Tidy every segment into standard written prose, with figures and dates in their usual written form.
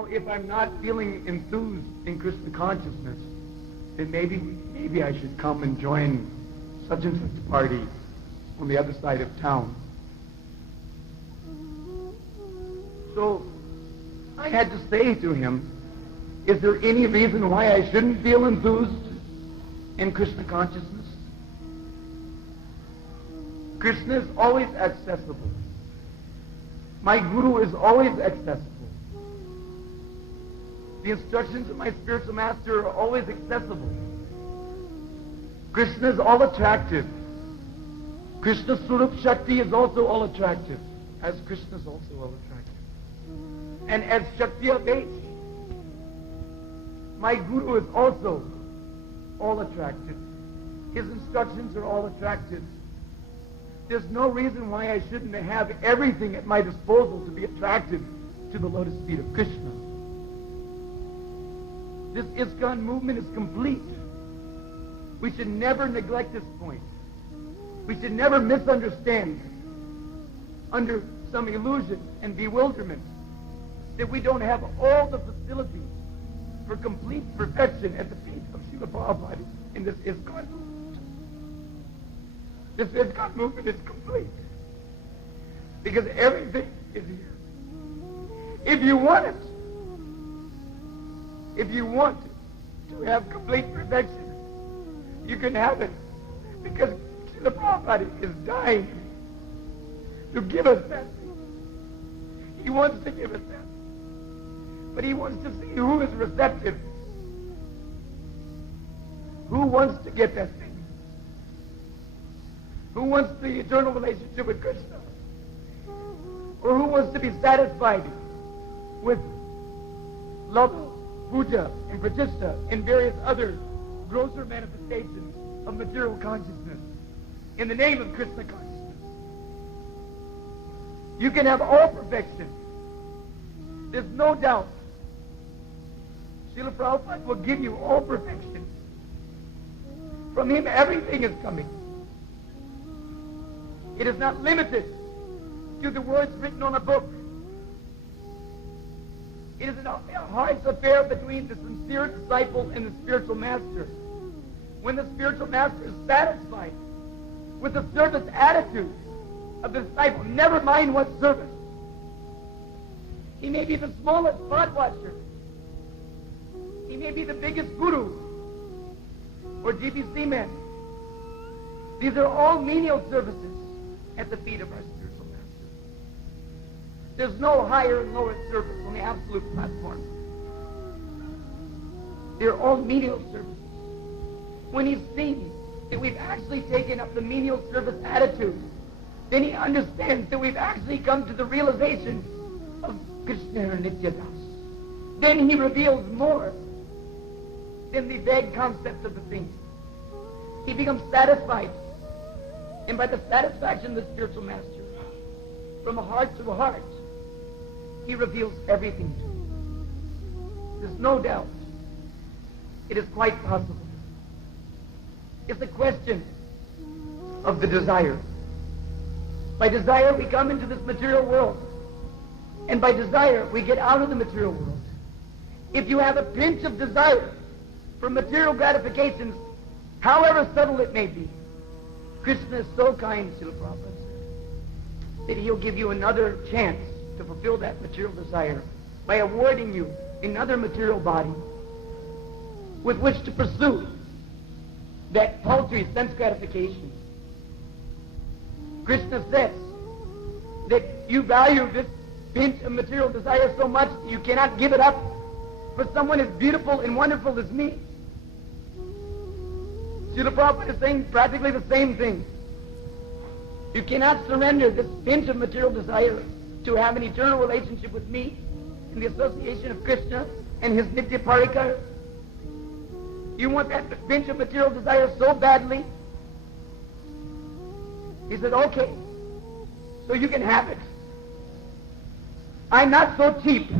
Now, if I'm not feeling enthused in Krishna consciousness, then maybe I should come and join such and such a party on the other side of town. So I had to say to him, is there any reason why I shouldn't feel enthused in Krishna consciousness? Krishna is always accessible. My Guru is always accessible. The instructions of my spiritual master are always accessible. Krishna is all attractive. Krishna's Swarup Shakti is also all attractive, as Krishna is also all attractive. And as Shakti Avesh, my Guru is also all attractive. His instructions are all attractive. There's no reason why I shouldn't have everything at my disposal to be attractive to the lotus feet of Krishna. This ISKCON movement is complete. We should never neglect this point. We should never misunderstand under some illusion and bewilderment that we don't have all the facilities for complete perfection at the feet of Srila Prabhupada in this ISKCON movement. This ISKCON movement is complete because everything is here. If you want it, if you want to have complete perfection, you can have it because Srila Prabhupada is dying to give us that. He wants to give us that. But he wants to see who is receptive. Who wants to get that thing? Who wants the eternal relationship with Krishna? Or who wants to be satisfied with love, puja, and pratishtha, and various other grosser manifestations of material consciousness in the name of Krishna consciousness? You can have all perfection. There's no doubt. Srila Prabhupada will give you all perfection. From him, everything is coming. It is not limited to the words written on a book. It is a heart's affair between the sincere disciple and the spiritual master. When the spiritual master is satisfied with the service attitude of the disciple, never mind what service. He may be the smallest pot watcher. He may be the biggest guru or GBC man. These are all menial services at the feet of our spiritual master. There's no higher and lower service on the absolute platform. They're all menial services. When he sees that we've actually taken up the menial service attitude, then he understands that we've actually come to the realization of Krishna and Nityadas. Then he reveals more than the vague concept of the thing. He becomes satisfied. And by the satisfaction of the spiritual master, from a heart to a heart, he reveals everything to you. There's no doubt. It is quite possible. It's a question of the desire. By desire, we come into this material world. And by desire, we get out of the material world. If you have a pinch of desire for material gratifications, however subtle it may be, Krishna is so kind, Srila Prabhupada said, that he'll give you another chance to fulfill that material desire by awarding you another material body with which to pursue that paltry sense gratification. Krishna says that you value this pinch of material desire so much that you cannot give it up for someone as beautiful and wonderful as me. Srila Prabhupada is saying practically the same thing. You cannot surrender this pinch of material desire to have an eternal relationship with me in the association of Krishna and his Nitya Parikar. You want that pinch of material desire so badly? He said, okay, so you can have it. I'm not so cheap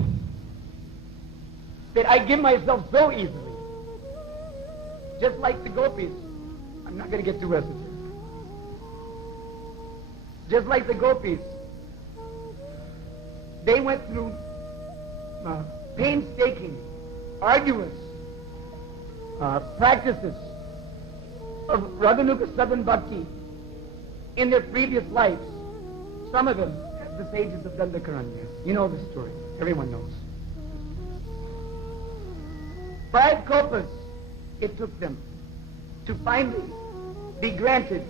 that I give myself so easily. Just like the gopis. I'm not going to get too esoteric. Just like the gopis. They went through painstaking, arduous practices of Raganuga Southern Bhakti in their previous lives, some of them, as the sages of Dandakaranya. You know the story. Everyone knows. 5 kalpas it took them to finally be granted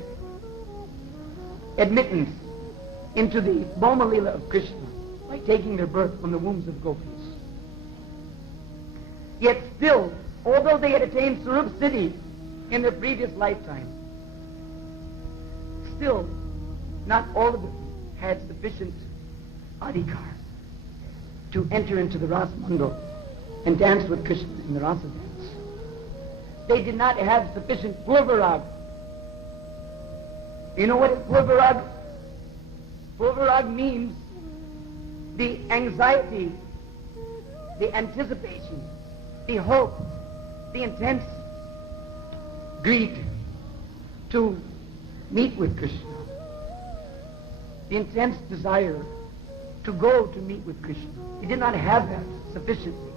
admittance into the Bhoma Leela of Krishna by taking their birth from the wombs of gopis. Yet still, although they had attained Sarup Siddhi in their previous lifetime, still not all of them had sufficient adhikar to enter into the Ras Mandal and dance with Krishna in the Rasa dance. They did not have sufficient purvarag. You know what is purvarag? Purvarag means the anxiety, the anticipation, the hope, the intense greed to meet with Krishna, the intense desire to go to meet with Krishna. They did not have that sufficiently.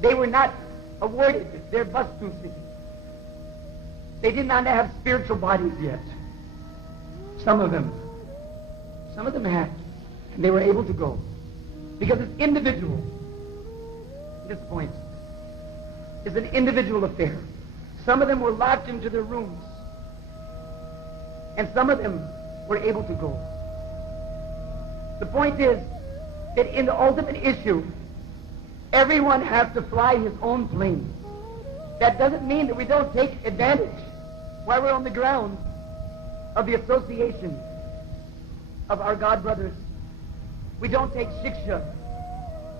They were not awarded their Vastu Siddhi. They did not have spiritual bodies yet. Some of them had, and they were able to go. Because it's individual. This point is an individual affair. Some of them were locked into their rooms, and some of them were able to go. The point is that in the ultimate issue, everyone has to fly his own plane. That doesn't mean that we don't take advantage while we're on the ground of the association of our God brothers. We don't take shiksha.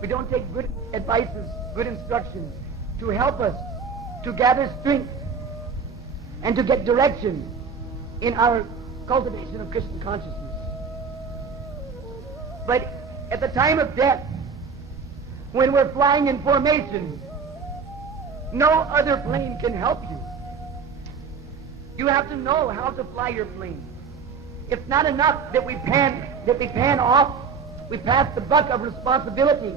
We don't take good advices, good instructions to help us to gather strength and to get direction in our cultivation of Krishna consciousness. But at the time of death, when we're flying in formation, no other plane can help you. You have to know how to fly your plane. It's not enough that we pan off, we pass the buck of responsibility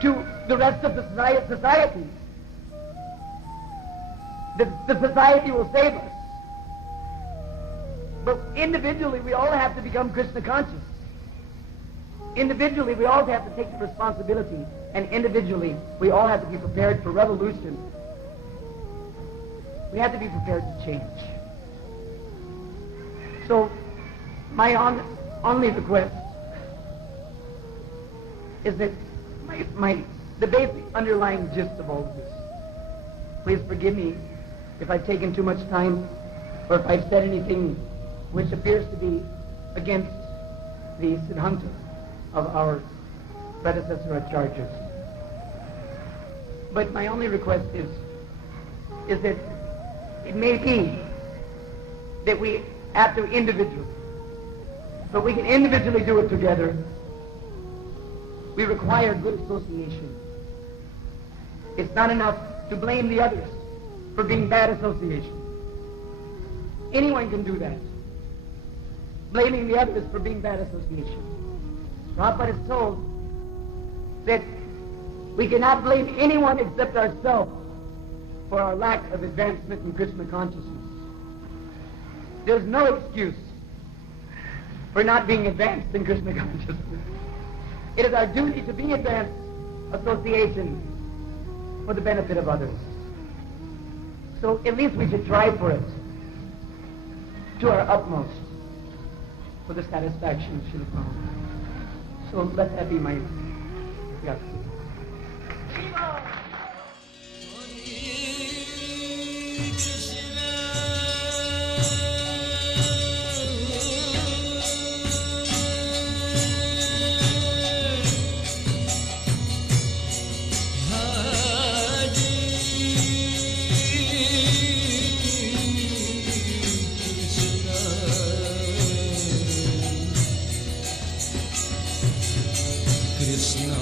to the rest of the society. The society will save us. But individually, we all have to become Krishna conscious. Individually, we all have to take the responsibility, and individually, we all have to be prepared for revolution. We have to be prepared to change. So, my only request is that the basic underlying gist of all of this. Please forgive me if I've taken too much time, or if I've said anything which appears to be against the Siddhanta of our predecessor acharyas. But my only request is that it may be that we have to individually, but we can individually do it together. We require good association. It's not enough to blame the others for being bad association. Anyone can do that. Blaming the others for being bad association. Prabhupada is told that we cannot blame anyone except ourselves for our lack of advancement in Krishna consciousness. There's no excuse for not being advanced in Krishna consciousness. It is our duty to be advanced association for the benefit of others. So at least we should try for it to our utmost for the satisfaction of Srila Prabhupada. So let that be my yes. Krishna